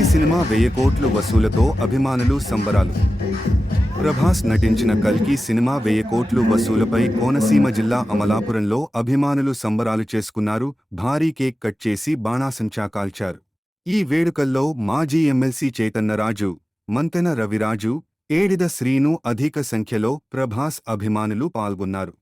Cinema వెయ్యి కోట్లు వసూలతో అభిమానులు సంబరాలు. ప్రభాస్ నటించిన కల్కి సినిమా వెయ్యి కోట్లు వసూలపై కోనసీమ జిల్లా అమలాపురంలో అభిమానులు సంబరాలు చేసుకున్నారు. భారీ కేక్ కట్ చేసి బాణాసంచా కాల్చారు. ఈ వేడుకల్లో మాజీ ఎమ్మెల్సీ చైతన్యరాజు మంతెన రవిరాజు ఏడిద శ్రీను అధిక సంఖ్యలో ప్రభాస్ అభిమానులు పాల్గొన్నారు.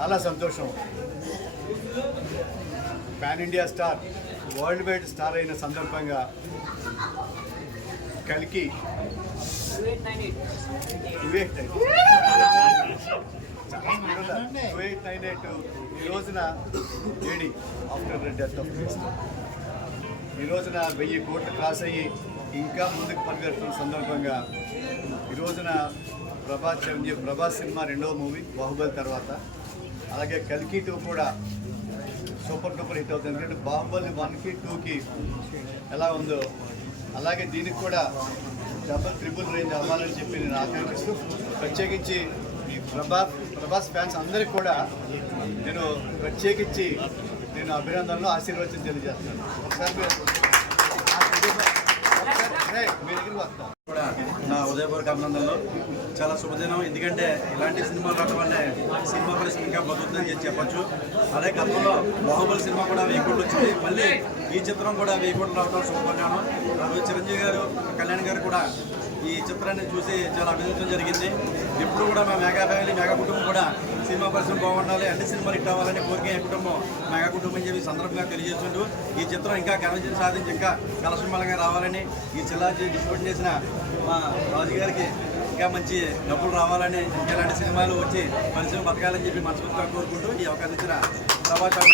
చాలా సంతోషం. Pan India star world wide star అయిన సందర్భంగా కలికి two eight two eight nine eight ఈ రోజున ఏడి? ఆఫ్టర్ డెత్ ఆఫ్ ఈ రోజున వెయ్యి కోట్లు క్రాస్ అయ్యి ఇంకా ముందుకు పరిగెడుతున్న సందర్భంగా ఈ రోజున ప్రభాస్ చిరంజీవి ప్రభాస్ సినిమా రెండవ మూవీ బాహుబలి తర్వాత అలాగే కల్కి టూ కూడా సూపర్ డూపర్ హిట్ అవుతుంది. ఎందుకంటే బాహుబలి వన్కి టూకి ఎలా ఉందో అలాగే దీనికి కూడా డబుల్ త్రిబుల్ రేంజ్ అవ్వాలని చెప్పి నేను ఆకాంక్షిస్తూ ప్రత్యేకించి ఈ ప్రభాస్ ప్రభాస్ ఫ్యాన్స్ అందరికి కూడా నేను ప్రత్యేకించి నేను అభినందనలు ఆశీర్వచనం తెలియజేస్తాను ఒకసారి మీ దగ్గరికి వస్తాను కూడా అభినందనలు. చాలా శుభదినం. ఎందుకంటే ఇలాంటి సినిమాలు రావడం వల్లే సినిమా పరిశ్రమ ఇంకా బతుకుతుందని చెప్పి చెప్పొచ్చు. అదే గతంలో బాహుబలి సినిమా కూడా వెయ్యి కోట్లు వచ్చింది. మళ్ళీ ఈ చిత్రం కూడా వెయ్యి కోట్లు రావడం శుభపరిణామం. ఆ రోజు చిరంజీవి గారు కళ్యాణ్ గారు కూడా ఈ చిత్రాన్ని చూసి చాలా అభినందించడం జరిగింది. ఎప్పుడు కూడా మా మెగా ఫ్యామిలీ మెగా కుటుంబం కూడా సినిమా పరిశ్రమ బాగుండాలి అన్ని సినిమాలు ఇట్ అవ్వాలని కోరికే కుటుంబం మెగా కుటుంబం చెప్పి సందర్భంగా తెలియజేస్తుంటూ ఈ చిత్రం ఇంకా కనెక్షన్ సాధించి ఇంకా కలసంబలంగా రావాలని ఈ జిల్లాకి డిస్ట్రిబ్యూట్ చేసిన మా రాజుగారికి ఇంకా మంచి డబ్బులు రావాలని ఇలాంటి సినిమాలు వచ్చి పరిశ్రమ బతకాలని చెప్పి మనస్ఫూర్తిగా కోరుకుంటూ ఈ అవకాశం ఇచ్చిన ప్రభాకర్